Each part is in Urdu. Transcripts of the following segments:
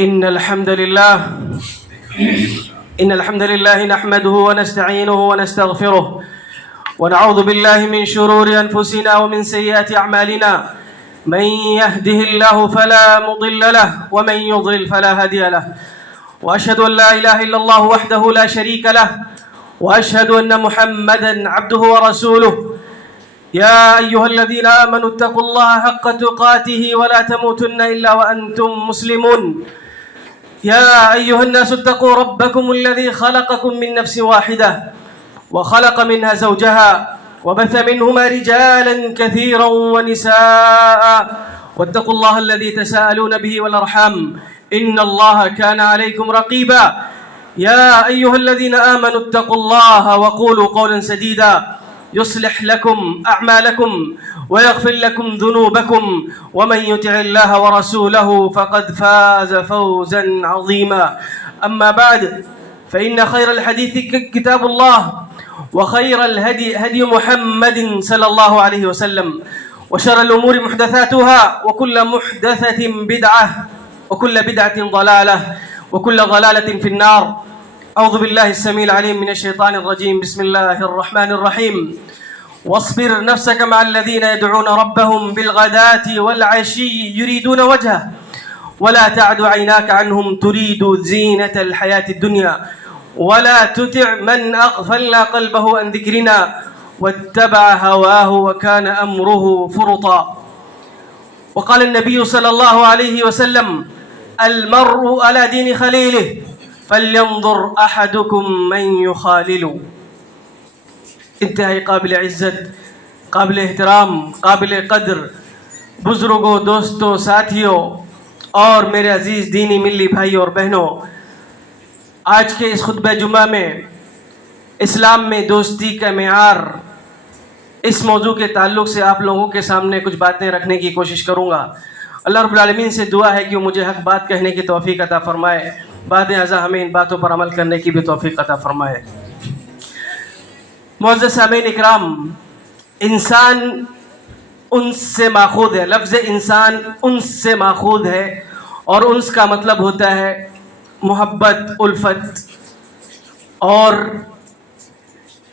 إن الحمد لله نحمده ونستعينه ونستغفره ونعوذ بالله من شرور أنفسنا ومن سيئات أعمالنا. من يهده الله فلا مضل له ومن يضلل فلا هادي له. وأشهد أن لا إله إلا الله وحده لا شريك له وأشهد أن محمدا عبده ورسوله. يا أيها الذين آمنوا اتقوا الله حق تقاته ولا تموتن إلا وأنتم مسلمون. يا أيها الناس اتقوا ربكم الذي خلقكم من نفس واحدة وخلق منها زوجها وبث منهما رجالا كثيرا ونساء واتقوا الله الذي تساءلون به والأرحام إن الله كان عليكم رقيبا. يا أيها الذين آمنوا اتقوا الله وقولوا قولا سديدا يصلح لكم أعمالكم ويغفر لكم ذنوبكم ومن يطع الله ورسوله فقد فاز فوزا عظيما. أما بعد فإن خير الحديث كتاب الله وخير الهدي هدي محمد صلى الله عليه وسلم وشر الأمور محدثاتها وكل محدثة بدعة وكل بدعة ضلالة وكل ضلالة في النار. أعوذ بالله السميع العليم من الشيطان الرجيم. بسم الله الرحمن الرحيم. واصبر نفسك مع الذين يدعون ربهم بالغداة والعشي يريدون وجهه ولا تعد عيناك عنهم تريد زينة الحياة الدنيا ولا تطع من أغفلنا قلبه عن ذكرنا واتبع هواه وكان أمره فرطا. وقال النبي صلى الله عليه وسلم المرء على دين خليله فلينظر أحدكم من يخالل. انتہائی قابل عزت، قابل احترام، قابل قدر بزرگوں، دوستوں، ساتھیوں اور میرے عزیز دینی ملی بھائی اور بہنوں، آج کے اس خطبہ جمعہ میں اسلام میں دوستی کا معیار اس موضوع کے تعلق سے آپ لوگوں کے سامنے کچھ باتیں رکھنے کی کوشش کروں گا. اللہ رب العالمین سے دعا ہے کہ وہ مجھے حق بات کہنے کی توفیق عطا فرمائے، بعد ازاں ہمیں ان باتوں پر عمل کرنے کی بھی توفیق عطا فرمائے. معزز سامعین اکرام، انسان انس سے ماخوذ ہے. لفظ انسان انس سے ماخوذ ہے اور انس کا مطلب ہوتا ہے محبت، الفت اور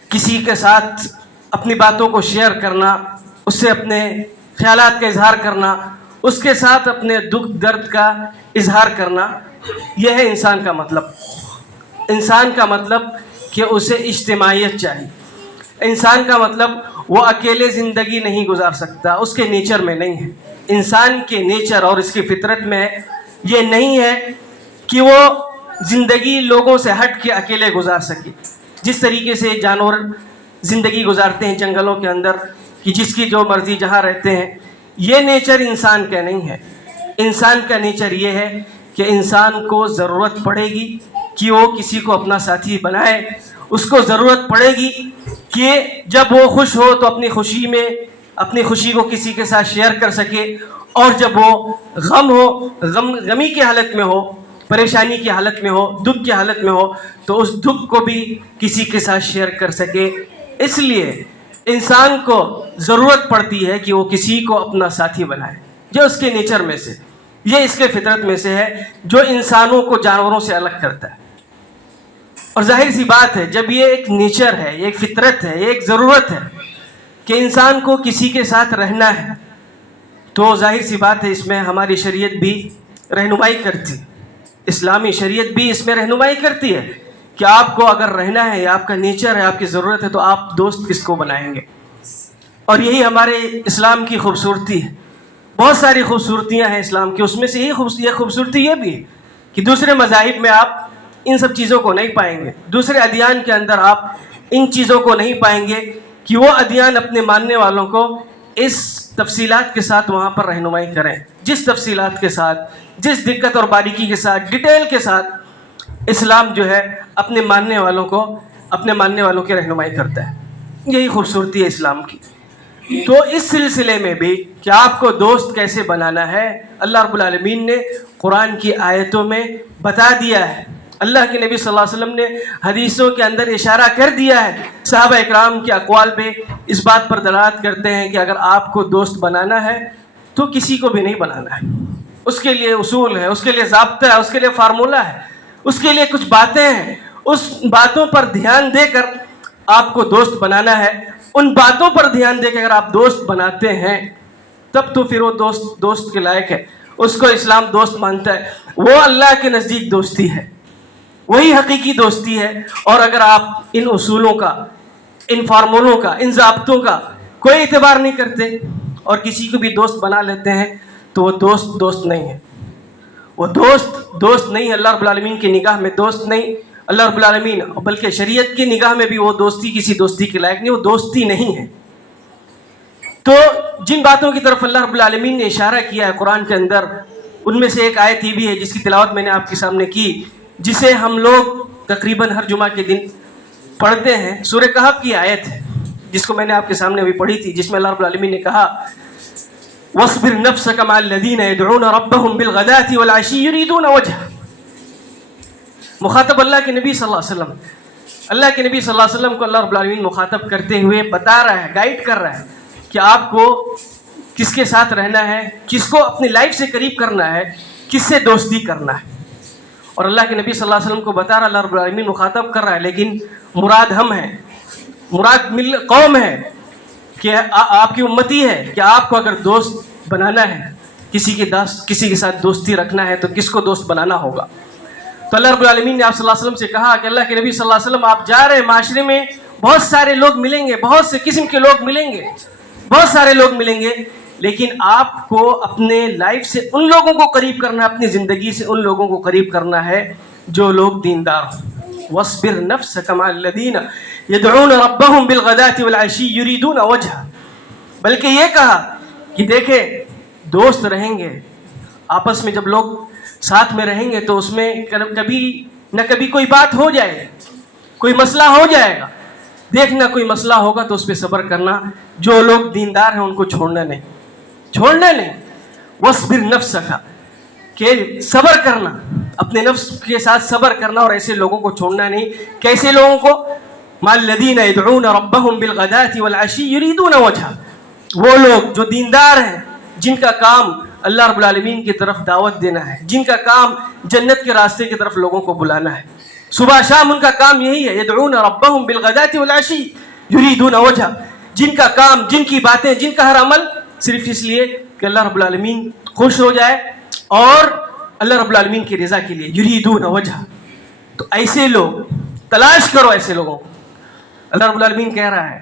کسی کے ساتھ اپنی باتوں کو شیئر کرنا، اس سے اپنے خیالات کا اظہار کرنا، اس کے ساتھ اپنے دکھ درد کا اظہار کرنا. یہ ہے انسان کا مطلب. انسان کا مطلب کہ اسے اجتماعیت چاہیے. انسان کا مطلب وہ اکیلے زندگی نہیں گزار سکتا، اس کے نیچر میں نہیں ہے. انسان کے نیچر اور اس کی فطرت میں یہ نہیں ہے کہ وہ زندگی لوگوں سے ہٹ کے اکیلے گزار سکے. جس طریقے سے جانور زندگی گزارتے ہیں جنگلوں کے اندر، کہ جس کی جو مرضی جہاں رہتے ہیں، یہ نیچر انسان کا نہیں ہے. انسان کا نیچر یہ ہے کہ انسان کو ضرورت پڑے گی کہ وہ کسی کو اپنا ساتھی بنائے. اس کو ضرورت پڑے گی کہ جب وہ خوش ہو تو اپنی خوشی کو کسی کے ساتھ شیئر کر سکے، اور جب وہ غمی کی حالت میں ہو، پریشانی کی حالت میں ہو، دکھ کی حالت میں ہو، تو اس دکھ کو بھی کسی کے ساتھ شیئر کر سکے. اس لیے انسان کو ضرورت پڑتی ہے کہ وہ کسی کو اپنا ساتھی بنائے. جو اس کے نیچر میں سے، یہ اس کے فطرت میں سے ہے جو انسانوں کو جانوروں سے الگ کرتا ہے. اور ظاہر سی بات ہے، جب یہ ایک نیچر ہے، یہ ایک فطرت ہے، یہ ایک ضرورت ہے کہ انسان کو کسی کے ساتھ رہنا ہے، تو ظاہر سی بات ہے اس میں ہماری شریعت بھی رہنمائی کرتی ہے. اسلامی شریعت بھی اس میں رہنمائی کرتی ہے کہ آپ کو اگر رہنا ہے، آپ کا نیچر ہے، آپ کی ضرورت ہے، تو آپ دوست کس کو بنائیں گے. اور یہی ہمارے اسلام کی خوبصورتی ہے. بہت ساری خوبصورتیاں ہیں اسلام کی، اس میں سے یہ خوبصورتی یہ بھی ہے کہ دوسرے مذاہب میں آپ ان سب چیزوں کو نہیں پائیں گے. دوسرے ادیان کے اندر آپ ان چیزوں کو نہیں پائیں گے کہ وہ ادیان اپنے ماننے والوں کو اس تفصیلات کے ساتھ وہاں پر رہنمائی کریں، جس تفصیلات کے ساتھ، جس دقت اور باریکی کے ساتھ، ڈیٹیل کے ساتھ اسلام جو ہے اپنے ماننے والوں کی رہنمائی کرتا ہے. یہی خوبصورتی ہے اسلام کی. تو اس سلسلے میں بھی کہ آپ کو دوست کیسے بنانا ہے، اللہ رب العالمین نے قرآن کی آیتوں میں بتا دیا ہے. اللہ کے نبی صلی اللہ علیہ وسلم نے حدیثوں کے اندر اشارہ کر دیا ہے. صحابہ اکرام کے اقوال پہ اس بات پر دلالت کرتے ہیں کہ اگر آپ کو دوست بنانا ہے تو کسی کو بھی نہیں بنانا ہے. اس کے لیے اصول ہے، اس کے لیے ضابطہ ہے، اس کے لیے فارمولہ ہے، اس کے لیے کچھ باتیں ہیں. اس باتوں پر دھیان دے کر آپ کو دوست بنانا ہے. ان باتوں پر دھیان دے کے اگر آپ دوست بناتے ہیں تب تو پھر وہ دوست کے لائق ہے. اس کو اسلام دوست مانتا ہے. وہ اللہ کے نزدیک دوستی ہے، وہی حقیقی دوستی ہے. اور اگر آپ ان اصولوں کا، ان فارمولوں کا، ان ضابطوں کا کوئی اعتبار نہیں کرتے اور کسی کو بھی دوست بنا لیتے ہیں تو وہ دوست نہیں ہے. وہ دوست نہیں ہے. اللہ رب العالمین کی نگاہ میں دوست نہیں. اللہ رب العالمین بلکہ شریعت کی نگاہ میں بھی وہ دوستی کسی دوستی کے لائق نہیں، وہ دوستی نہیں ہے. تو جن باتوں کی طرف اللہ رب العالمین نے اشارہ کیا ہے قرآن کے اندر، ان میں سے ایک آیت یہ بھی ہے جس کی تلاوت میں نے آپ کے سامنے کی، جسے ہم لوگ تقریباً ہر جمعہ کے دن پڑھتے ہیں. سورہ کہف کی آیت ہے جس کو میں نے آپ کے سامنے ابھی پڑھی تھی، جس میں اللہ رب العالمین نے کہا وَاصْبِرْ نَفْسَكَ مَعَ الَّذِينَ يَدْعُونَ رَبَّهُمْ بِالْغَدَاةِ وَالْعَشِيِّ يُرِيدُونَ وَجْهَهُ. مخاطب اللہ کے نبی صلی اللہ علیہ وسلم، اللہ کے نبی صلی اللہ علیہ وسلم کو اللہ رب العالمین مخاطب کرتے ہوئے بتا رہا ہے، گائیڈ کر رہا ہے کہ آپ کو کس کے ساتھ رہنا ہے، کس کو اپنی لائف سے قریب کرنا ہے، کس سے دوستی کرنا ہے. اور اللہ کے نبی صلی اللہ علیہ وسلم کو بتا رہا، اللہ رب العالمین مخاطب کر رہا ہے، لیکن مراد ہم ہیں، مراد قوم ہے کہ آپ کی امتی ہے کہ آپ کو اگر دوست بنانا ہے، کسی کے ساتھ دوستی رکھنا ہے تو کس کو دوست بنانا ہوگا. تو اللہ رب العالمین نے آپ صلی اللہ علیہ وسلم سے کہا کہ اللہ کے نبی صلی اللہ علیہ وسلم آپ جا رہے ہیں، معاشرے میں بہت سارے لوگ ملیں گے، بہت سے قسم کے لوگ ملیں گے، بہت سارے لوگ ملیں گے، لیکن آپ کو اپنے لائف سے ان لوگوں کو قریب کرنا ہے، اپنی زندگی سے ان لوگوں کو قریب کرنا ہے جو لوگ دیندار ہوں. وَاصْبِرْ نَفْسَكَ مَعَ الَّذِينَ يَدْعُونَ رَبَّهُمْ بِالْغَدَاةِ وَالْعَشِيِّ يُرِيدُونَ وَجْهَهُ. بلکہ یہ کہا کہ دیکھیں دوست رہیں گے آپس میں، جب لوگ ساتھ میں رہیں گے تو اس میں کبھی نہ کبھی کوئی بات ہو جائے گی، کوئی مسئلہ ہو جائے گا. دیکھنا کوئی مسئلہ ہوگا تو اس پہ صبر کرنا. جو لوگ دیندار ہیں ان کو چھوڑنا نہیں. وَاصْبِرْ نَفْسَكَ کہ صبر کرنا، اپنے نفس کے ساتھ صبر کرنا اور ایسے لوگوں کو چھوڑنا نہیں. کیسے لوگوں کو؟ مَعَ الَّذِينَ يَدْعُونَ رَبَّهُمْ بِالْغَدَاةِ وَالْعَشِيِّ يُرِيدُونَ وَجْهَهُ. وہ لوگ جو دیندار ہیں، جن کا کام اللہ رب العالمین کی طرف دعوت دینا ہے، جن کا کام جنت کے راستے کی طرف لوگوں کو بلانا ہے، صبح شام ان کا کام یہی ہے. يَدْعُونَ رَبَّهُمْ بِالْغَدَاةِ وَالْعَشِيِّ يُرِيدُونَ وَجْهَهُ. جن کا کام، جن کی باتیں، جن کا ہر عمل صرف اس لیے کہ اللہ رب العالمین خوش ہو جائے اور اللہ رب العالمین کی رضا کے لیے. يُرِيدُونَ وَجْهَهُ. تو ایسے لوگ تلاش کرو، ایسے لوگوں کو اللہ رب العالمین کہہ رہا ہے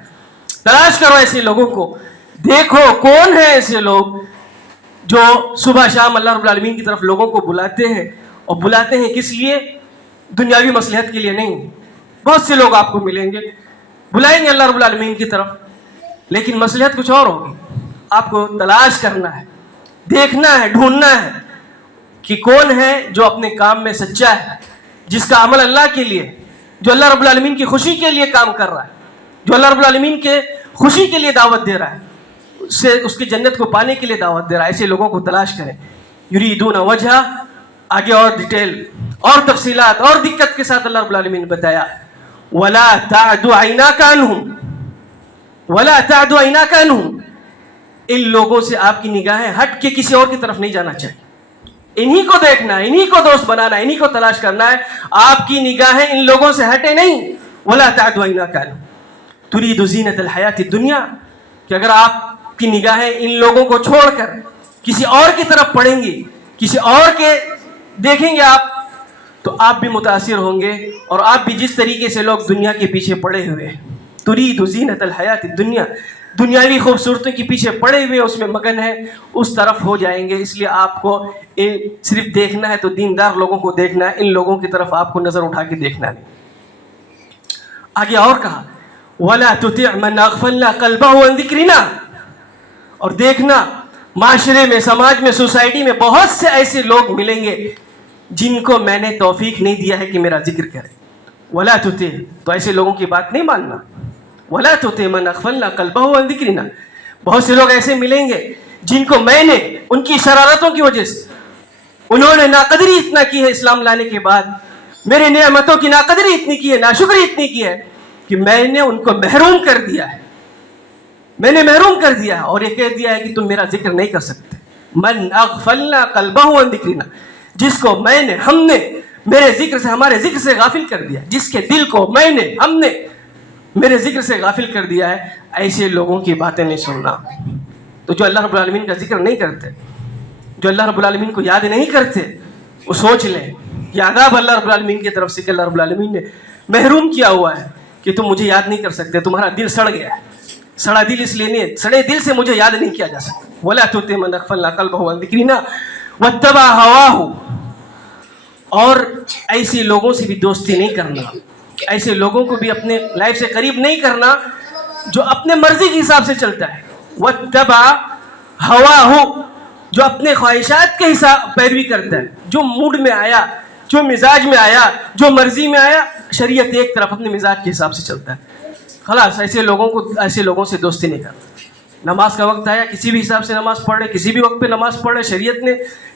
تلاش کرو ایسے لوگوں کو. دیکھو کون ہیں ایسے لوگ جو صبح شام اللہ رب العالمین کی طرف لوگوں کو بلاتے ہیں، اور بلاتے ہیں کس لیے؟ دنیاوی مصلحت کے لیے نہیں. بہت سے لوگ آپ کو ملیں گے، بلائیں گے اللہ رب العالمین کی طرف، لیکن مصلحت کچھ اور ہوگی. آپ کو تلاش کرنا ہے، دیکھنا ہے، ڈھونڈنا ہے کہ کون ہے جو اپنے کام میں سچا ہے، جس کا عمل اللہ کے لیے، جو اللہ رب العالمین کی خوشی کے لیے کام کر رہا ہے، جو اللہ رب العالمین کے خوشی کے لیے دعوت دے رہا ہے، اس کے جنت کو پانے کے لیے دعوت دے رہا ہے. ایسے لوگوں کو تلاش کریں. یریدون وجہ. آگے اور ڈیٹیل اور تفصیلات اور دقت کے ساتھ اللہ رب العالمین نے بتایا وَلَا تَعْدُ عَيْنَاكَ عَنْهُمْ وَلَا تَعْدُ عَيْنَاكَ عَنْهُمْ. ان لوگوں سے آپ کی نگاہیں ہٹ کے کسی اور کی طرف نہیں جانا چاہیے. انہی کو دیکھنا ہے، انہی کو دوست بنانا ہے، انہی کو تلاش کرنا ہے. آپ کی نگاہیں ان لوگوں سے ہٹے نہیں. وَلَا تَعْدُ عَيْنَاكَ عَنْهُمْ تُرِيدُ زِينَةَ الْحَيَاةِ الدُّنْيَا. کہ اگر آپ کی نگاہیں ان لوگوں کو چھوڑ کر کسی اور کی طرف پڑیں گی، کسی اور کے دیکھیں گے آپ، تو آپ بھی متاثر ہوں گے اور آپ بھی جس طریقے سے لوگ دنیا کے پیچھے پڑے ہوئے ترید زینت الحیات الدنیا، دنیاوی خوبصورتی کے پیچھے پڑے ہوئے اس میں مگن ہے، اس طرف ہو جائیں گے. اس لیے آپ کو صرف دیکھنا ہے تو دیندار لوگوں کو دیکھنا ہے، ان لوگوں کی طرف آپ کو نظر اٹھا کے دیکھنا نہیں. آگے اور کہا وَلَا تُطِعْ مَنْ أَغْفَلْنَا قَلْبَهُ عَنْ ذِكْرِنَا. اور دیکھنا معاشرے میں، سماج میں، سوسائٹی میں بہت سے ایسے لوگ ملیں گے جن کو میں نے توفیق نہیں دیا ہے کہ میرا ذکر کرے. وَلَا تُطِعْ. تو ایسے لوگوں کی بات نہیں ماننا. وَلَا تُطِعْ مَنْ أَغْفَلْنَا قَلْبَهُ عَنْ ذِكْرِنَا. بہت سے لوگ ایسے ملیں گے جن کو میں نے ان کی شرارتوں کی وجہ سے، انہوں نے ناقدری اتنا کی ہے اسلام لانے کے بعد، میرے نعمتوں کی ناقدری اتنی کی ہے، ناشکری اتنی کی ہے کہ میں نے ان کو محروم کر دیا ہے. میں نے محروم کر دیا ہے اور یہ کہہ دیا ہے کہ تم میرا ذکر نہیں کر سکتے. من اغفلنا قلبه عن ذکرنا، جس کو ہم نے میرے ذکر سے، ہمارے ذکر سے غافل کر دیا، جس کے دل کو ہم نے میرے ذکر سے غافل کر دیا ہے، ایسے لوگوں کی باتیں نہیں سننا۔ تو جو اللہ رب العالمین کا ذکر نہیں کرتے، جو اللہ رب العالمین کو یاد نہیں کرتے، وہ سوچ لیں یہ عذاب اللہ رب العالمین کی طرف سے کہ اللہ رب العالمین نے محروم کیا ہوا ہے کہ تم مجھے یاد نہیں کر سکتے، تمہارا دل سڑ گیا ہے۔ سڑا دل اس لیے نہیں، سڑے دل سے مجھے یاد نہیں کیا جا سکتا۔ وَلَا تُطِعْ مَنْ أَغْفَلْنَا قَلْبَهُ عَنْ ذِكْرِنَا وَاتَّبَعَ هَوَاهُ۔ اور ایسے لوگوں سے بھی دوستی نہیں کرنا، ایسے لوگوں کو بھی اپنے لائف سے قریب نہیں کرنا جو اپنے مرضی کے حساب سے چلتا ہے۔ وَاتَّبَعَ هَوَاهُ، جو اپنے خواہشات کے حساب پیروی کرتا ہے، جو موڈ میں آیا، جو مزاج میں آیا، جو مرضی میں آیا، شریعت ایک طرف اپنے مزاج کے حساب سے چلتا ہے۔ خلاص ایسے لوگوں سے دوستی نہیں کرتا۔ نماز کا وقت آیا، کسی بھی حساب سے نماز پڑھ رہے، کسی بھی وقت پہ نماز پڑھ رہے، شریعت نے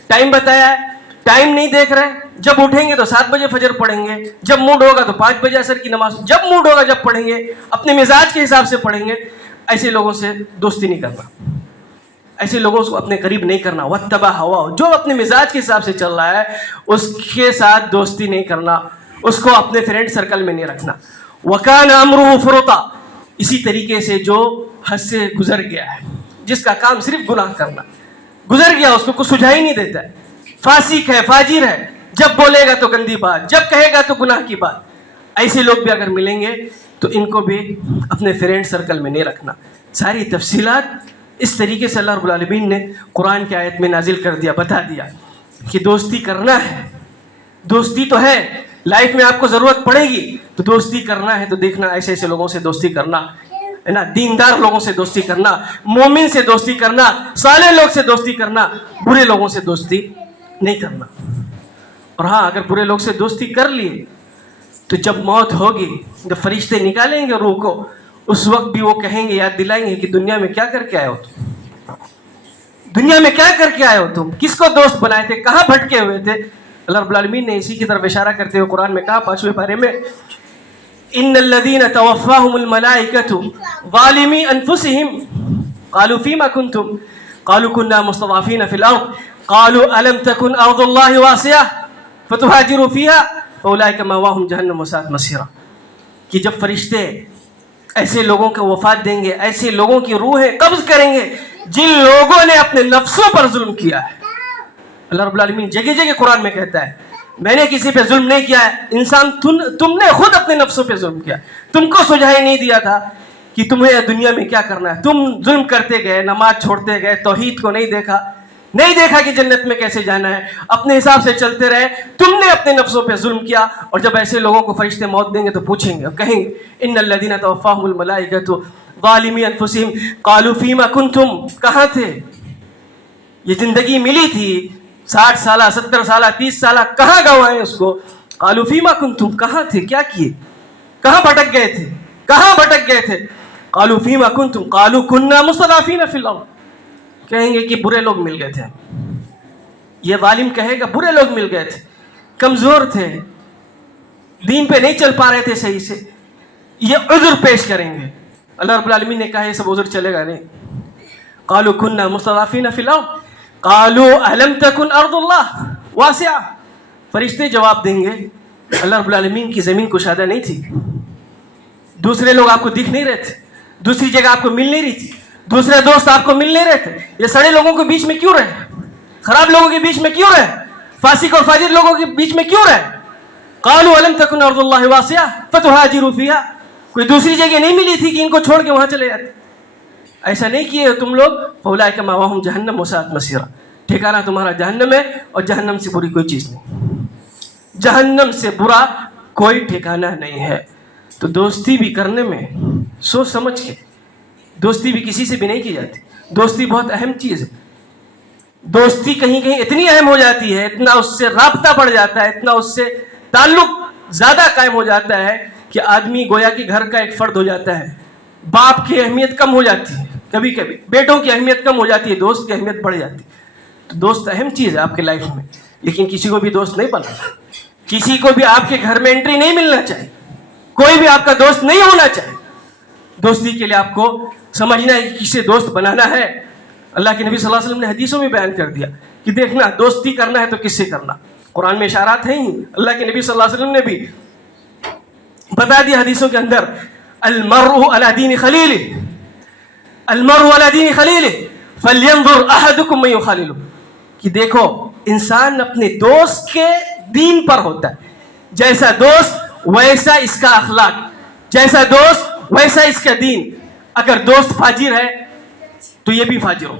ٹائم بتایا ہے، ٹائم نہیں دیکھ رہے، جب اٹھیں گے تو 7 بجے فجر پڑھیں گے، جب موڈ ہوگا تو 5 بجے عصر کی نماز، جب موڈ ہوگا جب پڑھیں گے، اپنے مزاج کے حساب سے پڑھیں گے۔ ایسے لوگوں سے دوستی نہیں کرنا، ایسے لوگوں کو اپنے قریب نہیں کرنا۔ وَاتَّبَعَ هَوَاهُ، جو اپنے مزاج کے حساب سے چل رہا ہے اس کے ساتھ دوستی نہیں کرنا، اس کو اپنے فرینڈ سرکل میں نہیں رکھنا۔ وَكَانَ أَمْرُهُ فُرُطًا، اسی طریقے سے جو حد سے گزر گیا ہے، جس کا کام صرف گناہ کرنا، گزر گیا، اس کو کچھ سجھا ہی نہیں دیتا ہے، فاسق ہے، فاجر ہے، جب بولے گا تو گندی بات، جب کہے گا تو گناہ کی بات، ایسے لوگ بھی اگر ملیں گے تو ان کو بھی اپنے فرینڈ سرکل میں نہیں رکھنا۔ ساری تفصیلات اس طریقے سے اللہ رب العالمین نے قرآن کی آیت میں نازل کر دیا، بتا دیا کہ دوستی کرنا ہے، دوستی تو ہے، لائف میں آپ کو ضرورت پڑے گی تو دوستی کرنا ہے، تو دیکھنا ایسے ایسے لوگوں سے دوستی کرنا ہے نا، دیندار لوگوں سے دوستی کرنا، مومن سے دوستی کرنا، صالح لوگ سے دوستی کرنا، برے لوگوں سے دوستی نہیں کرنا۔ اور ہاں، اگر برے لوگ سے دوستی کر لیے تو جب موت ہوگی، جب فرشتے نکالیں گے روح کو، اس وقت بھی وہ کہیں گے، یاد دلائیں گے کہ دنیا میں کیا کر کے آئے ہو تم، دنیا میں کیا کر کے آئے ہو تم، کس کو دوست بنائے تھے، کہاں بھٹکے ہوئے تھے۔ اللہ رب العالمین نے اسی کی طرف اشارہ کرتے ہوئے قرآن میں کہا 5ویں پارے میں، ان الذين توفاهم الملائكة ظالمي انفسهم قالوا فيما كنتم قالوا كنا مستضعفين في الارض قالوا الم تكن ارض الله واسعة فتهاجروا فيها فاولئك مأواهم جهنم وساءت مصيرا، کہ جب فرشتے ایسے لوگوں کو وفات دیں گے، ایسے لوگوں کی روحیں قبض کریں گے جن لوگوں نے اپنے نفسوں پر ظلم کیا ہے۔ اللہ رب العالمین جگہ جگہ قرآن میں کہتا ہے میں نے کسی پہ ظلم نہیں کیا ہے، انسان تم نے خود اپنے نفسوں پہ ظلم کیا، تم کو سجھائی نہیں دیا تھا کہ تمہیں دنیا میں کیا کرنا ہے، تم ظلم کرتے گئے، نماز چھوڑتے گئے، توحید کو نہیں دیکھا کہ جنت میں کیسے جانا ہے، اپنے حساب سے چلتے رہے، تم نے اپنے نفسوں پہ ظلم کیا۔ اور جب ایسے لوگوں کو فرشتے موت دیں گے تو پوچھیں گے، کہیں گے ان الذین توفاهم الملائکۃ ظالمی انفسہم قالوا فیما کنتم، کہاں تھے، یہ زندگی ملی تھی 60 سالہ 70 سالہ 30 سالہ، کہاں گوائے اس کو، قالوا فیما کنتم، کہاں تھے، کیا کیے، کہاں بھٹک گئے تھے، قالوا فیما کنتم قالوا كنا مستضعفین فی الارض، کہیں گے کہ برے لوگ مل گئے تھے، یہ ظالم کہے گا برے لوگ مل گئے تھے، کمزور تھے، دین پہ نہیں چل پا رہے تھے صحیح سے، یہ عذر پیش کریں گے۔ اللہ رب العالمین نے کہا یہ سب عذر چلے گا نہیں۔ قالوا كنا مستضعفین فی الارض قالوا الم تکن ارض اللہ واسعہ، فرشتے جواب دیں گے اللہ رب العالمین کی زمین کشادہ نہیں تھی، دوسرے لوگ آپ کو دکھ نہیں رہے تھے، دوسری جگہ آپ کو مل نہیں رہی تھی، دوسرے دوست آپ کو مل نہیں رہے تھے، یہ سڑے لوگوں کے بیچ میں کیوں رہے، خراب لوگوں کے بیچ میں کیوں رہے، فاسق اور فاجر لوگوں کے بیچ میں کیوں رہے۔ قالوا الم تکن ارض اللہ واسعہ فتہاجروا فیہا، کوئی دوسری جگہ نہیں ملی تھی کہ ان کو چھوڑ کے وہاں چلے جاتے، ایسا نہیں کیے تم لوگ۔ فاولئک مأواہم جہنم وساءت مصیرا، ٹھکانہ تمہارا جہنم ہے اور جہنم سے بری کوئی چیز نہیں، جہنم سے برا کوئی ٹھکانہ نہیں ہے۔ تو دوستی بھی کرنے میں سوچ سمجھ کے، دوستی بھی کسی سے بھی نہیں کی جاتی، دوستی بہت اہم چیز ہے، دوستی کہیں کہیں اتنی اہم ہو جاتی ہے، اتنا اس سے رابطہ بڑھ جاتا ہے، اتنا اس سے تعلق زیادہ قائم ہو جاتا ہے کہ آدمی گویا کہ گھر کا ایک فرد ہو جاتا ہے، باپ کی اہمیت کم ہو جاتی ہے، کبھی کبھی بیٹوں کی اہمیت کم ہو جاتی ہے، دوست کی اہمیت بڑھ جاتی ہے۔ تو دوست اہم چیز ہے آپ کے لائف میں، لیکن کسی کو بھی دوست نہیں بنانا، کسی کو بھی آپ کے گھر میں انٹری نہیں ملنا چاہیے، کوئی بھی آپ کا دوست نہیں ہونا چاہیے۔ دوستی کے لیے آپ کو سمجھنا ہے کہ کسے دوست بنانا ہے، اللہ کے نبی صلی اللہ علیہ وسلم نے حدیثوں میں بیان کر دیا کہ دیکھنا دوستی کرنا ہے تو کس سے کرنا. قرآن میں اشارات ہیں ہی, اللہ کے نبی صلی اللہ علیہ وسلم نے بھی بتا دیا حدیثوں کے اندر, المرء علی دین خلیلہ, المرء علی دین خلیلہ فلینظر احدکم من یخاللہ, کہ دیکھو انسان اپنے دوست کے دین پر ہوتا ہے, جیسا دوست ویسا اس کا اخلاق, جیسا دوست ویسا اس کا دین. اگر دوست فاجر ہے تو یہ بھی فاجر ہو,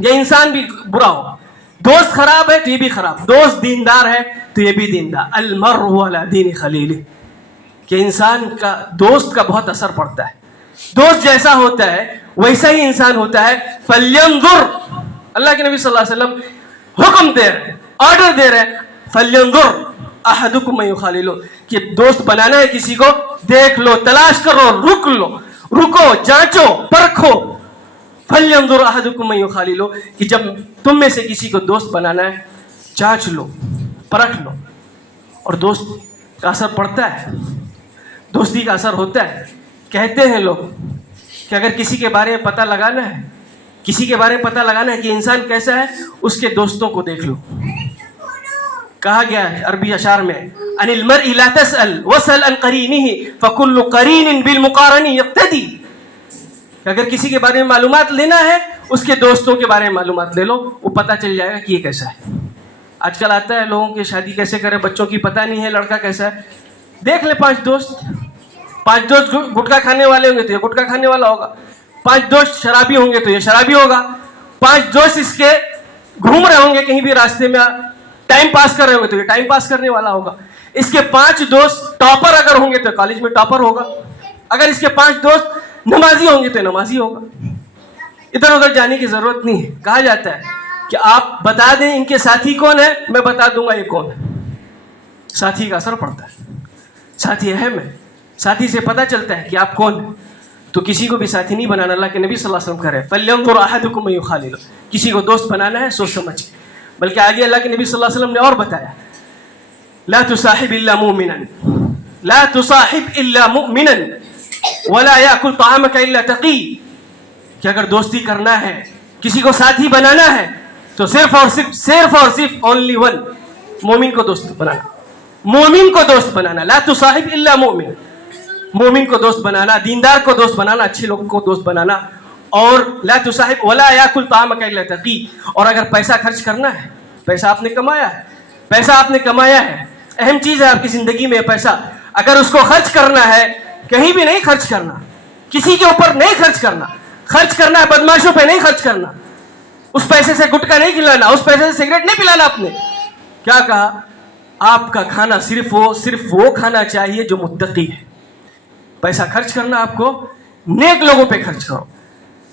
یہ انسان بھی برا ہو. دوست خراب ہے تو یہ بھی خراب, دوست دیندار ہے تو یہ بھی دیندار. المرء علی دین خلیلہ, کہ انسان کا دوست کا بہت اثر پڑتا ہے, دوست جیسا ہوتا ہے ویسا ہی انسان ہوتا ہے. فلینظر, اللہ کے نبی صلی اللہ علیہ وسلم حکم دے رہے, آرڈر دے رہے, فلینظر احدکم من یخاللہ, کہ دوست بنانا ہے کسی کو دیکھ لو, تلاش کرو, رکو, جانچو, پرکھو. فلینظر احدکم من یخاللہ, کہ جب تم میں سے کسی کو دوست بنانا ہے جانچ لو, پرکھ لو. اور دوست کا اثر پڑتا ہے, دوستی کا اثر ہوتا ہے. کہتے ہیں لوگ کہ اگر کسی کے بارے میں پتہ لگانا ہے, کسی کے بارے میں پتہ لگانا ہے کہ انسان کیسا ہے, اس کے دوستوں کو دیکھ لو. کہا گیا ہے عربی اشعار میں, ان المرء لا تسأل واسأل عن قرینہ فکل قرین بالمقارن یقتدی, کہ اگر کسی کے بارے میں معلومات لینا ہے اس کے دوستوں کے بارے میں معلومات لے لو, وہ پتہ چل جائے گا کہ یہ کیسا ہے. آج کل آتا ہے لوگوں کی شادی کیسے کریں, بچوں کی پتہ نہیں ہے لڑکا کیسا ہے. دیکھ لیں 5 دوست گٹکا کھانے والے ہوں گے تو یہ گٹکا کھانے والا ہوگا, 5 دوست شرابی ہوں گے تو یہ شرابی ہوگا, 5 دوست اس کے گھوم رہے ہوں گے کہیں بھی راستے میں ٹائم پاس کر رہے ہوں گے تو یہ ٹائم پاس کرنے والا ہوگا. اس کے 5 دوست ٹاپر اگر ہوں گے تو کالج میں ٹاپر ہوگا, اگر اس کے 5 دوست نمازی ہوں گے تو نمازی ہوگا. ادھر ادھر جانے کی ضرورت نہیں ہے. کہا جاتا ہے کہ آپ بتا دیں ان کے ساتھی کون ہے, میں بتا دوں گا یہ کون ہے. ساتھی کا اثر پڑتا ہے, ساتھی اہم ہے, ساتھی سے پتہ چلتا ہے کہ آپ کون ہیں. تو کسی کو بھی ساتھی نہیں بنانا, اللہ کے نبی صلی اللہ علیہ وسلم کہہ رہے ہیں فلینظر احدکم من یخاللہ, کسی کو دوست بنانا ہے سوچ سمجھ کے. بلکہ آگے اللہ کے نبی صلی اللہ علیہ وسلم نے اور بتایا, لا تصاحب الا مؤمنا, لا تصاحب الا مؤمنا ولا یاکل طعامک الا تقی, کہ اگر دوستی کرنا ہے, کسی کو ساتھی بنانا ہے تو صرف اور صرف اونلی ون, مومن کو دوست بنانا, مومن کو دوست بنانا. لا تصاحب الا مؤمن, مومن کو دوست بنانا, دیندار کو دوست بنانا, اچھے لوگوں کو دوست بنانا. اور لا تصاحب ولا یاکل طعامک الا تقی, اور اگر پیسہ خرچ کرنا ہے, پیسہ آپ نے کمایا ہے, پیسہ آپ نے کمایا ہے, اہم چیز ہے آپ کی زندگی میں پیسہ, اگر اس کو خرچ کرنا ہے کہیں بھی نہیں خرچ کرنا, کسی کے اوپر نہیں خرچ کرنا, خرچ کرنا ہے بدماشوں پہ نہیں خرچ کرنا, اس پیسے سے گٹکا نہیں کھلانا, اس پیسے سے سگریٹ نہیں پلانا. آپ نے کیا کہا, آپ کا کھانا صرف وہ کھانا چاہیے جو متقی ہے. پیسہ خرچ کرنا آپ کو نیک لوگوں پہ خرچ کرو,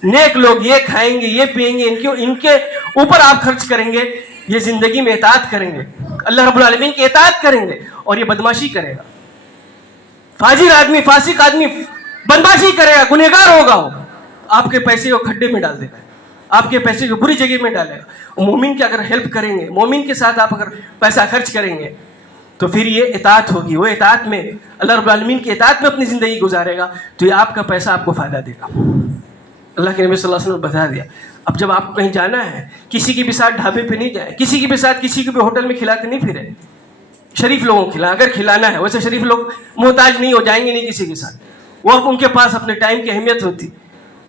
نیک لوگ یہ کھائیں گے, یہ پئیں گے, ان کے اوپر آپ خرچ کریں گے, یہ زندگی میں اطاعت کریں گے, اللہ رب العالمین کی اطاعت کریں گے, اور یہ بدماشی کرے گا. فاجر آدمی, فاسق آدمی بدماشی کرے گا, گنہگار ہوگا, وہ آپ کے پیسے کو کھڈے میں ڈال دے گا, آپ کے پیسے کو بری جگہ میں ڈالے گا. مومن کی اگر ہیلپ کریں گے, مومن کے ساتھ آپ اگر پیسہ خرچ کریں گے تو پھر یہ اطاعت ہوگی, وہ اطاعت میں اللہ رب العالمین کی اطاعت میں اپنی زندگی گزارے گا, تو یہ آپ کا پیسہ آپ کو فائدہ دے گا. اللہ کے نبی صلی اللہ علیہ وسلم نے بتا دیا. اب جب آپ کو کہیں جانا ہے, کسی کے بھی ساتھ ڈھابے پہ نہیں جائیں, کسی کے بھی ساتھ کسی کو بھی ہوٹل میں کھلاتے نہیں پھرے, شریف لوگوں کو کھلائیں اگر کھلانا ہے. ویسے شریف لوگ محتاج نہیں ہو جائیں گے نہیں کسی کے ساتھ, وہ ان کے پاس اپنے ٹائم کی اہمیت ہوتی,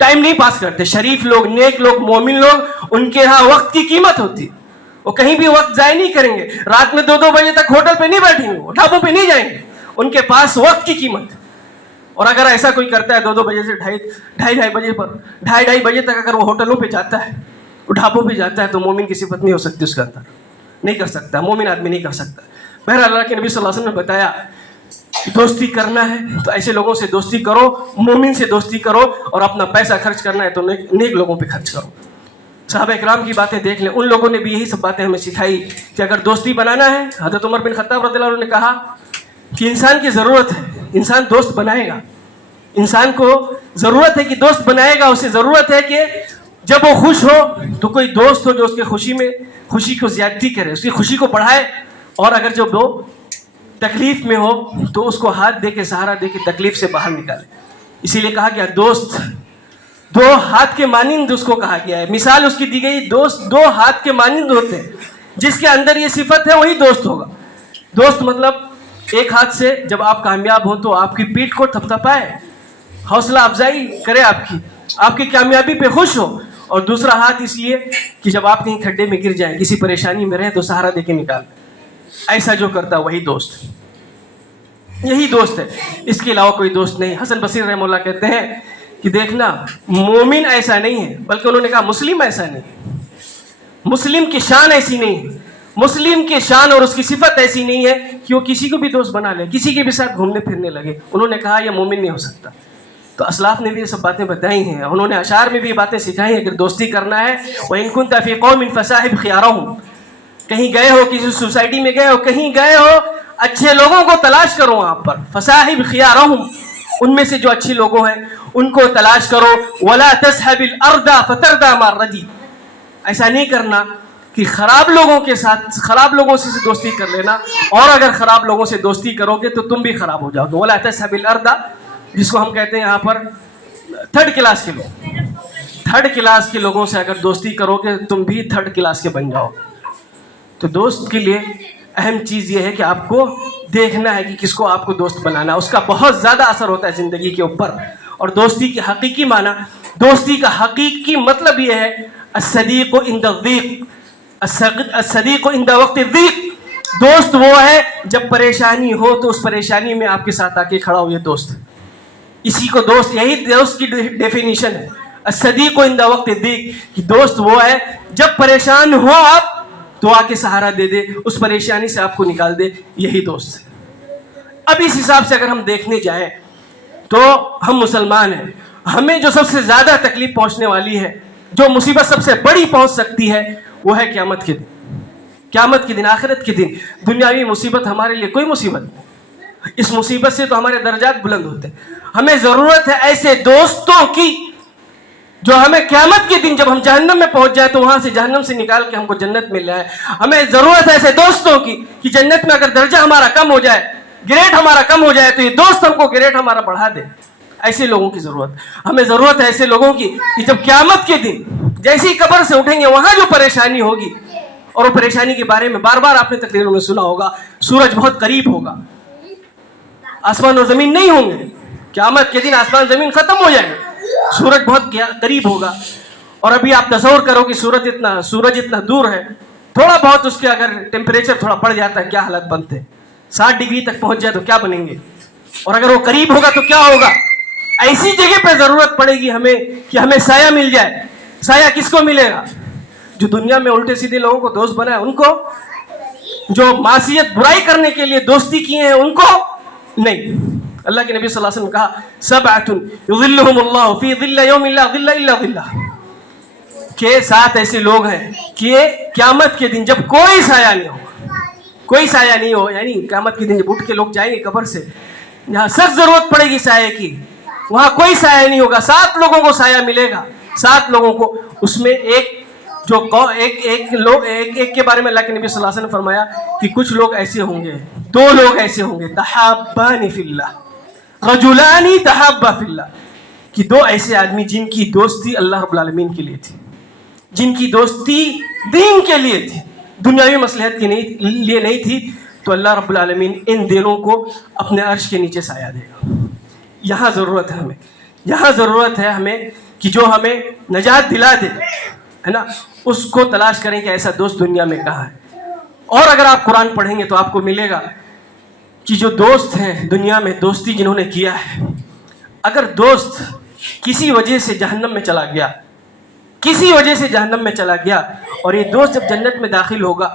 ٹائم نہیں پاس کرتے. شریف لوگ, نیک لوگ, مومن لوگ, ان کے ہاں وقت کی قیمت ہوتی, وہ کہیں بھی وقت ضائع نہیں کریں گے. رات میں 2 بجے تک ہوٹل پہ نہیں بیٹھیں گے, وہ ڈھابوں پہ نہیں جائیں گے, ان کے پاس وقت کی قیمت. اور اگر ایسا کوئی کرتا ہے 2 بجے سے ڈھائی بجے تک اگر وہ ہوٹلوں پہ جاتا ہے, وہ ڈھابوں پہ جاتا ہے, تو مومن کی صفت نہیں ہو سکتی اس کے اندر, نہیں کر سکتا, مومن آدمی نہیں کر سکتا. بہرحال اللہ کے نبی صلی اللہ علیہ وسلم نے بتایا دوستی کرنا ہے تو ایسے لوگوں سے دوستی کرو, مومن سے دوستی کرو, اور اپنا پیسہ خرچ کرنا ہے تو نیک لوگوں پہ خرچ کرو. صحابہ اکرام کی باتیں دیکھ لیں, ان لوگوں نے بھی یہی سب باتیں ہمیں سکھائی کہ اگر دوستی بنانا ہے, حضرت عمر بن خطاب رضی اللہ عنہ نے کہا کہ انسان کی ضرورت ہے, انسان دوست بنائے گا, انسان کو ضرورت ہے کہ دوست بنائے گا, اسے ضرورت ہے کہ جب وہ خوش ہو تو کوئی دوست ہو جو اس کے خوشی کو زیادتی کرے, اس کی خوشی کو بڑھائے, اور اگر جب وہ تکلیف میں ہو تو اس کو ہاتھ دے کے, سہارا دے کے تکلیف سے باہر نکالے. اسی لیے کہا کہ دو ہاتھ کے مانند اس کو کہا گیا ہے. مثال اس کی دی گئی دوست دو ہاتھ کے مانند ہوتے ہیں. جس کے اندر یہ صفت ہے وہی دوست ہوگا. دوست مطلب ایک ہاتھ سے جب آپ کامیاب ہو تو آپ کی پیٹھ کو تھپتھپائے, حوصلہ افزائی کرے, آپ کی کامیابی پہ خوش ہو. اور دوسرا ہاتھ اس لیے کہ جب آپ کہیں کھڈے میں گر جائیں, کسی پریشانی میں رہیں تو سہارا دے کے نکال. ایسا جو کرتا ہے وہی دوست, یہی دوست ہے, اس کے علاوہ کوئی دوست نہیں. حسن بصری رحمہ اللہ کہتے ہیں کہ دیکھنا مومن ایسا نہیں ہے, بلکہ انہوں نے کہا مسلم ایسا نہیں. مسلم کی شان ایسی نہیں ہے, مسلم کی شان اور اس کی صفت ایسی نہیں ہے کہ وہ کسی کو بھی دوست بنا لے, کسی کے بھی ساتھ گھومنے پھرنے لگے. انہوں نے کہا یہ مومن نہیں ہو سکتا. تو اسلاف نے بھی یہ سب باتیں بتائی ہیں, انہوں نے اشعار میں بھی یہ باتیں سکھائی ہیں. اگر دوستی کرنا ہے وَإِن كُنْتَ فِي قَوْمٍ فَصَاحِبْ خِيَارَهُمْ, کہیں گئے ہو, کسی سوسائٹی میں گئے ہو, کہیں گئے ہو, اچھے لوگوں کو تلاش کرو وہاں پر. فَصَاحِبْ خِيَارَهُمْ, ان میں سے جو اچھے لوگوں ہیں ان کو تلاش کرو. وَلَا تَصْحَبِ الْأَرْضَ فَتَرْضَىٰ مَعَ الرَّذِيلِ, ایسا نہیں کرنا کہ خراب لوگوں کے ساتھ, خراب لوگوں سے دوستی کر لینا, اور اگر خراب لوگوں سے دوستی کرو گے تو تم بھی خراب ہو جاؤ گے. وَلَا تَصْحَبِ الْأَرْضَ, جس کو ہم کہتے ہیں یہاں پر تھرڈ کلاس کے لوگ, تھرڈ کلاس کے لوگوں سے اگر دوستی کرو گے تم بھی تھرڈ کلاس کے بن جاؤ. تو دوست کے لیے اہم چیز یہ ہے کہ آپ کو دیکھنا ہے کہ کس کو آپ کو دوست بنانا ہے. اس کا بہت زیادہ اثر ہوتا ہے زندگی کے اوپر. اور دوستی کی حقیقی معنی, دوستی کا حقیقی مطلب یہ ہے الصدیق عند الضیق, الصدیق عند وقت الضیق. دوست وہ ہے جب پریشانی ہو تو اس پریشانی میں آپ کے ساتھ آ کے کھڑا ہو, یہ دوست. اسی کو دوست, یہی دوست کی ڈیفینیشن ہے الصدیق عند وقت الضیق, کہ دوست وہ ہے جب پریشان ہو آپ تو آ کے سہارا دے دے, اس پریشانی سے آپ کو نکال دے, یہی دوست ہے. اب اس حساب سے اگر ہم دیکھنے جائیں تو ہم مسلمان ہیں, ہمیں جو سب سے زیادہ تکلیف پہنچنے والی ہے, جو مصیبت سب سے بڑی پہنچ سکتی ہے, وہ ہے قیامت کے دن. قیامت کے دن, آخرت کے دن. دنیاوی مصیبت ہمارے لیے کوئی مصیبت نہیں, اس مصیبت سے تو ہمارے درجات بلند ہوتے ہیں. ہمیں ضرورت ہے ایسے دوستوں کی جو ہمیں قیامت کے دن جب ہم جہنم میں پہنچ جائے تو وہاں سے جہنم سے نکال کے ہم کو جنت میں لے آئے. ہمیں ضرورت ہے ایسے دوستوں کی کہ جنت میں اگر درجہ ہمارا کم ہو جائے, گریڈ ہمارا کم ہو جائے, تو یہ دوست ہم کو گریڈ ہمارا بڑھا دے. ایسے لوگوں کی ضرورت, ہمیں ضرورت ہے ایسے لوگوں کی کہ جب قیامت کے دن جیسی قبر سے اٹھیں گے وہاں جو پریشانی ہوگی, اور وہ پریشانی کے بارے میں بار بار آپ نے تقریروں میں سنا ہوگا, سورج بہت قریب ہوگا, آسمان اور زمین نہیں ہوں گے. قیامت کے دن آسمان زمین ختم ہو جائے گا, سورج بہت قریب ہوگا. اور ابھی آپ تصور کرو کہ سورج اتنا دور ہے, تھوڑا بہت اس کے اگر ٹیمپریچر تھوڑا بڑھ جاتا ہے کیا حالت بنتے, 60 ڈگری تک پہنچ جائے تو کیا بنیں گے, اور اگر وہ قریب ہوگا تو کیا ہوگا. ایسی جگہ پہ ضرورت پڑے گی ہمیں کہ ہمیں سایہ مل جائے. سایہ کس کو ملے گا؟ جو دنیا میں الٹے سیدھے لوگوں کو دوست بنائے ان کو, جو معصیت برائی کرنے کے لیے دوستی کیے ہیں ان کو نہیں. اللہ کے نبی صلی اللہ علیہ وسلم نے کہا سبعۃ یظلھم اللہ فی ظل یوم لا ظل الا ظلہ, کہ 7 ایسے لوگ ہیں کہ قیامت کے دن جب کوئی سایہ نہیں ہوگا, کوئی سایہ نہیں ہو, یعنی قیامت کے دن جب اٹھ کے لوگ جائیں گے قبر سے, جہاں سخت ضرورت پڑے گی سایہ کی, وہاں کوئی سایہ نہیں ہوگا. 7 لوگوں کو سایہ ملے گا, 7 لوگوں کو. اس میں ایک کے بارے میں اللہ کے نبی صلی اللہ علیہ وسلم نے فرمایا کہ کچھ لوگ ایسے ہوں گے, 2 لوگ ایسے ہوں گے, تحابان فی اللہ, رجلان تحابا فی اللہ, کہ 2 ایسے آدمی جن کی دوستی اللہ رب العالمین کے لیے تھی, جن کی دوستی دین کے لیے تھی, دنیاوی مصلحت کے لیے نہیں تھی, تو اللہ رب العالمین ان دونوں کو اپنے عرش کے نیچے سایہ دے گا. یہاں ضرورت ہے ہمیں, یہاں ضرورت ہے ہمیں کہ جو ہمیں نجات دلا دے, ہے نا, اس کو تلاش کریں کہ ایسا دوست دنیا میں کہاں ہے. اور اگر آپ قرآن پڑھیں گے تو آپ کو ملے گا کہ جو دوست ہیں دنیا میں, دوستی جنہوں نے کیا ہے, اگر دوست کسی وجہ سے جہنم میں چلا گیا, کسی وجہ سے جہنم میں چلا گیا, اور یہ دوست جب جنت میں داخل ہوگا,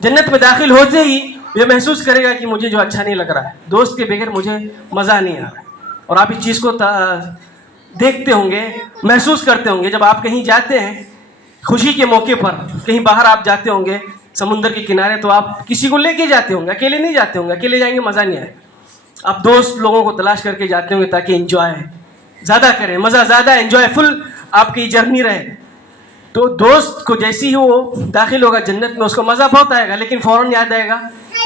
جنت میں داخل ہوتے ہی یہ محسوس کرے گا کہ مجھے جو اچھا نہیں لگ رہا ہے, دوست کے بغیر مجھے مزہ نہیں آ رہا. اور آپ اس چیز کو دیکھتے ہوں گے, محسوس کرتے ہوں گے, جب آپ کہیں جاتے ہیں خوشی کے موقع پر, کہیں باہر آپ جاتے ہوں گے سمندر کے کنارے, تو آپ کسی کو لے کے جاتے ہوں گے, اکیلے نہیں جاتے ہوں گے, اکیلے جائیں گے مزہ نہیں آئے. آپ دوست لوگوں کو تلاش کر کے جاتے ہوں گے تاکہ انجوائے زیادہ کریں, مزہ زیادہ, انجوائے فل آپ کی جرنی رہے. تو دوست کو جیسی ہی وہ داخل ہوگا جنت میں, اس کو مزہ بہت آئے گا, لیکن فوراً یاد آئے گا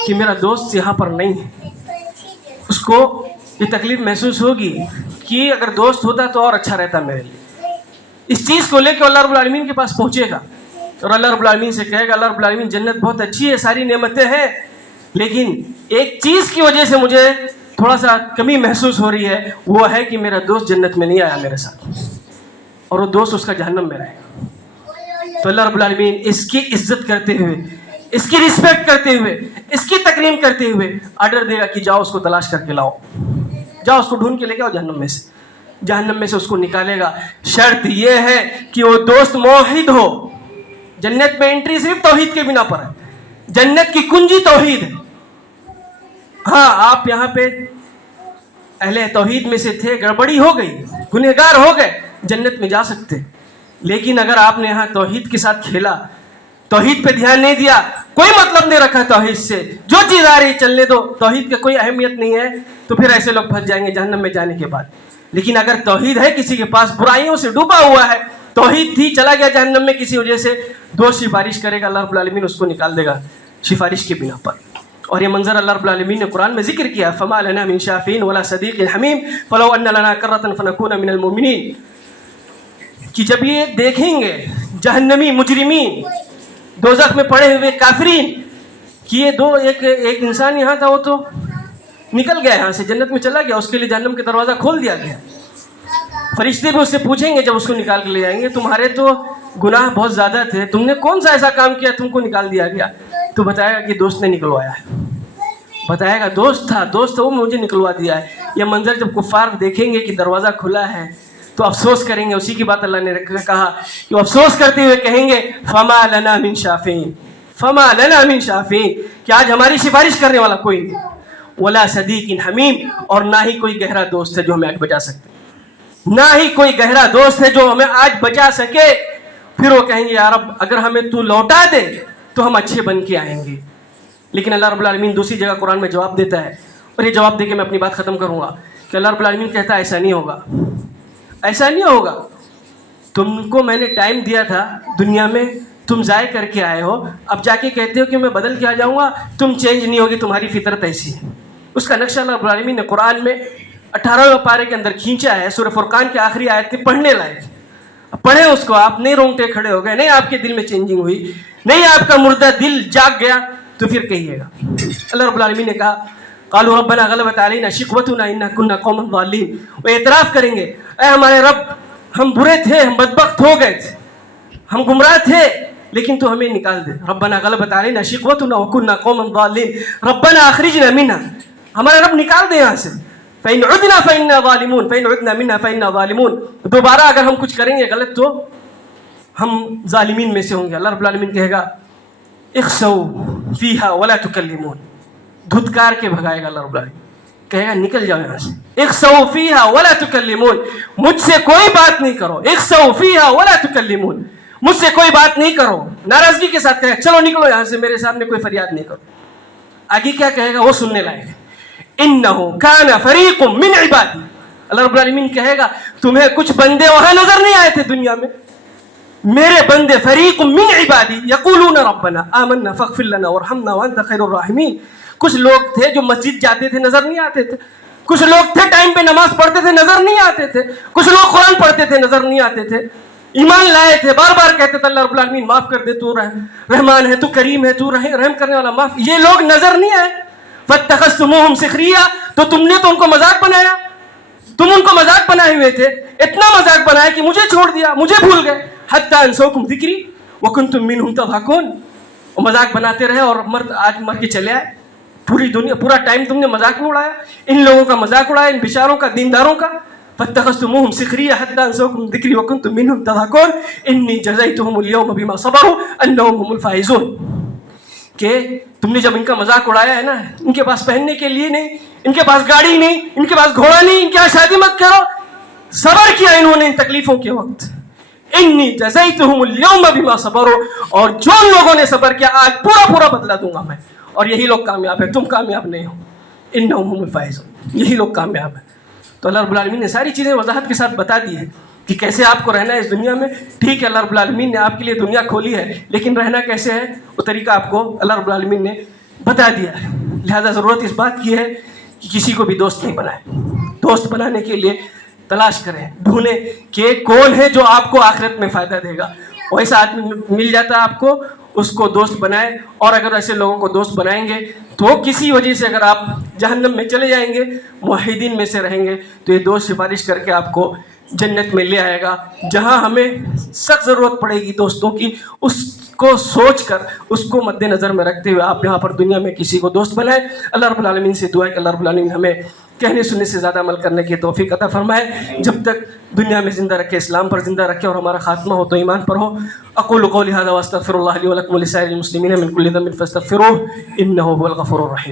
کہ میرا دوست یہاں پر نہیں ہے. اس کو یہ تکلیف محسوس ہوگی کہ اگر دوست ہوتا تو اور اچھا رہتا میرے لیے. اس چیز کو لے کے اللہ رب العالمین کے پاس پہنچے گا اور اللہ رب العالمین سے کہے گا اللہ رب العالمین جنت بہت اچھی ہے, ساری نعمتیں ہیں, لیکن ایک چیز کی وجہ سے مجھے تھوڑا سا کمی محسوس ہو رہی ہے, وہ ہے کہ میرا دوست جنت میں نہیں آیا میرے ساتھ, اور وہ دوست اس کا جہنم میں رہے گا. تو اللہ رب العالمین اس کی عزت کرتے ہوئے, اس کی رسپیکٹ کرتے ہوئے, اس کی تکریم کرتے ہوئے آرڈر دے گا کہ جاؤ اس کو تلاش کر کے لاؤ, جاؤ اس کو ڈھونڈ کے لے کے آؤ جہنم میں سے اس کو نکالے گا. شرط یہ ہے کہ وہ دوست موحد ہو. جنت میں انٹری صرف توحید کے بنا پر ہے, جنت کی کنجی توحید ہے. ہاں آپ یہاں پہ اہل توحید میں سے تھے, گڑبڑی ہو گئی, گنہگار ہو گئے, جنت میں جا سکتے. لیکن اگر آپ نے یہاں توحید کے ساتھ کھیلا, توحید پہ دھیان نہیں دیا, کوئی مطلب نہیں رکھا توحید سے, جو چیز آ رہی چلنے دو, توحید کی کوئی اہمیت نہیں ہے, تو پھر ایسے لوگ پھنس جائیں گے جہنم میں جانے کے بعد. لیکن اگر توحید ہے کسی کے پاس, برائیوں سے ڈوبا ہوا ہے, توحید تھی, چلا گیا جہنم میں کسی وجہ سے, دوست سفارش کرے گا, اللہ رب العالمین اس کو نکال دے گا سفارش کے بنا پر. اور یہ منظر اللہ رب العالمین نے قرآن میں ذکر کیا, فما لنا من شافعین ولا صدیق حمیم فلو ان لنا کرۃ فنکون من المؤمنین, کہ جب یہ دیکھیں گے جہنمی مجرمین, دوزخ میں پڑے ہوئے کافرین, کہ یہ دو ایک انسان یہاں تھا, وہ تو نکل گیا یہاں سے, جنت میں چلا گیا, اس کے لیے جہنم کا دروازہ کھول دیا گیا. فرشتے بھی اس سے پوچھیں گے جب اس کو نکال کے لے جائیں گے, تمہارے تو گناہ بہت زیادہ تھے, تم نے کون سا ایسا کام کیا تم کو نکال دیا گیا؟ تو بتائے گا کہ دوست نے نکلوایا ہے, بتائے گا دوست تھا وہ مجھے نکلوا دیا ہے. یہ منظر جب کفار دیکھیں گے کہ دروازہ کھلا ہے تو افسوس کریں گے. اسی کی بات اللہ نے کہا کہ افسوس کرتے ہوئے کہیں گے فما لنا من شافعین, فما لنا من شافعین, کہ آج ہماری سفارش کرنے والا کوئی نہیں, ولا صدیق حمیم, اور نہ ہی کوئی گہرا دوست ہے جو ہمیں آج بچا سکتے, نہ ہی کوئی گہرا دوست ہے جو ہمیں آج بچا سکے. پھر وہ کہیں گے یا رب اگر ہمیں تو لوٹا دے تو ہم اچھے بن کے آئیں گے. لیکن اللہ رب العالمین دوسری جگہ قرآن میں جواب دیتا ہے, اور یہ جواب دے کے میں اپنی بات ختم کروں گا, کہ اللہ رب العالمین کہتا ہے ایسا نہیں ہوگا, ایسا نہیں ہوگا. تم کو میں نے ٹائم دیا تھا دنیا میں, تم ضائع کر کے آئے ہو, اب جا کے کہتے ہو کہ میں بدل کے آ جاؤں گا, تم چینج نہیں ہوگی, تمہاری فطرت ایسی ہے. اس کا نقشہ اللہ رب العالمین نے قرآن میں 18ویں پارے کے اندر کھینچا ہے, سورہ فرقان کی آخری آیت کے پڑھنے لائق. پڑھیں اس کو آپ, نہیں رونگٹے کھڑے ہو گئے, نہیں آپ کے دل میں چینجنگ ہوئی, نہیں آپ کا مردہ دل جاگ گیا, تو پھر کہیے گا. اللہ رب العالمین نے کہا قالوا ربنا غلبت علینا شقوتنا انا كنا قوما ضالین, وہ اعتراف کریں گے اے ہمارے رب ہم برے تھے, ہم بدبخت ہو گئے تھے, ہم گمراہ تھے, لیکن تو ہمیں نکال دے. ربنا غلبت علینا شقوتنا وكنا قوما ضالین ربنا اخرجنا منها, ہمارے رب نکال دے یہاں سے. فإن عدنا فإنا ظالمون فإن عدنا منها فإنا ظالمون, دوبارہ اگر ہم کچھ کریں گے غلط تو ہم ظالمین میں سے ہوں گے. اللہ رب العالمین کہے گا اخسؤوا فیہا ولا تکلمون, دھتکار کے بھگائے گا اللہ رب العالمین, کہے گا نکل جاؤ یہاں سے. اخسؤوا فیہا ولا تکلمون, مجھ سے کوئی بات نہیں کرو. اخسؤوا فیہا ولا تکلمون, مجھ سے کوئی بات نہیں کرو, ناراضگی کے ساتھ کہے چلو نکلو یہاں سے, میرے سامنے کوئی فریاد نہیں کرو. آگے کیا کہے گا وہ سننے لائق ہے. انہو کان فریق من عبادی, اللہ رب العالمین کہے گا تمہیں کچھ بندے وہاں نظر نہیں آئے تھے دنیا میں, میرے بندے فریق من عبادی یقولون ربنا آمنا فاغفر لنا وارحمنا وانت خیر الراحمین. کچھ لوگ تھے جو مسجد جاتے تھے نظر نہیں آتے تھے, کچھ لوگ تھے ٹائم پہ نماز پڑھتے تھے نظر نہیں آتے تھے, کچھ لوگ قرآن پڑھتے تھے نظر نہیں آتے تھے, ایمان لائے تھے, بار بار کہتے تھے اللہ رب العالمین معاف کر دے, تو رحمان ہے, تو کریم ہے, تو رحم کرنے والا معاف. یہ لوگ نظر نہیں آئے. فاتخذتموہم سخریا, تو تم نے تو ان کو مذاق بنایا, تم ان کو مذاق بنائے ہوئے تھے, اتنا مذاق بنایا کہ مجھے چھوڑ دیا, مجھے بھول گئے. حتی انسوکم ذکری وکنتم منہم تضحکون, مذاق بناتے رہے اور آج مر کے چلے آئے. پوری دنیا پورا ٹائم تم نے مذاق میں اڑایا, ان لوگوں کا مذاق اڑایا, ان بیچاروں کا, دینداروں کا. فاتخذتموہم سخریا حتی انسوکم ذکری وکنتم منہم تضحکون انی جزیتہم اليوم بما صبروا انہم هم الفائزون. کہ تم نے جب ان کا مذاق اڑایا ہے نا, ان کے پاس پہننے کے لیے نہیں, ان کے پاس گاڑی نہیں, ان کے پاس گھوڑا نہیں, ان کے یہاں شادی مت کرو, صبر کیا انہوں نے ان تکلیفوں کے وقت. انی جزیتہم اليوم بما صبروا, اور جو لوگوں نے صبر کیا آج پورا پورا بدلہ دوں گا میں, اور یہی لوگ کامیاب ہیں, تم کامیاب نہیں ہو. انہم هم الفائزون, یہی لوگ کامیاب ہیں. تو اللہ رب العالمین نے ساری چیزیں وضاحت کے ساتھ بتا دی ہے کہ کیسے آپ کو رہنا ہے اس دنیا میں. ٹھیک ہے اللہ رب العالمین نے آپ کے لیے دنیا کھولی ہے, لیکن رہنا کیسے ہے وہ طریقہ آپ کو اللہ رب العالمین نے بتا دیا ہے. لہذا ضرورت اس بات کی ہے کہ کسی کو بھی دوست نہیں بنائے. دوست بنانے کے لیے تلاش کریں, ڈھونڈیں کہ کون ہے جو آپ کو آخرت میں فائدہ دے گا. ویسا آدمی مل جاتا ہے آپ کو, اس کو دوست بنائیں. اور اگر ایسے لوگوں کو دوست بنائیں گے تو کسی وجہ سے اگر آپ جہنم میں چلے جائیں گے, موحدین میں سے رہیں گے, تو یہ دوست سفارش کر کے آپ کو جنت میں لے آئے گا. جہاں ہمیں سخت ضرورت پڑے گی دوستوں کی, اس کو سوچ کر, اس کو مد نظر میں رکھتے ہوئے آپ یہاں پر دنیا میں کسی کو دوست بنائیں. اللہ رب العالمین سے دعا ہے کہ اللہ رب العالمین ہمیں کہنے سننے سے زیادہ عمل کرنے کی توفیق عطا فرمائے. جب تک دنیا میں زندہ رکھے, اسلام پر زندہ رکھے, اور ہمارا خاتمہ ہو تو ایمان پر ہو. اقول قولی ھذا واستغفر اللہ لی ولکم ولسائر المسلمین من کل ذنب فاستغفروہ انہ هو الغفور الرحیم.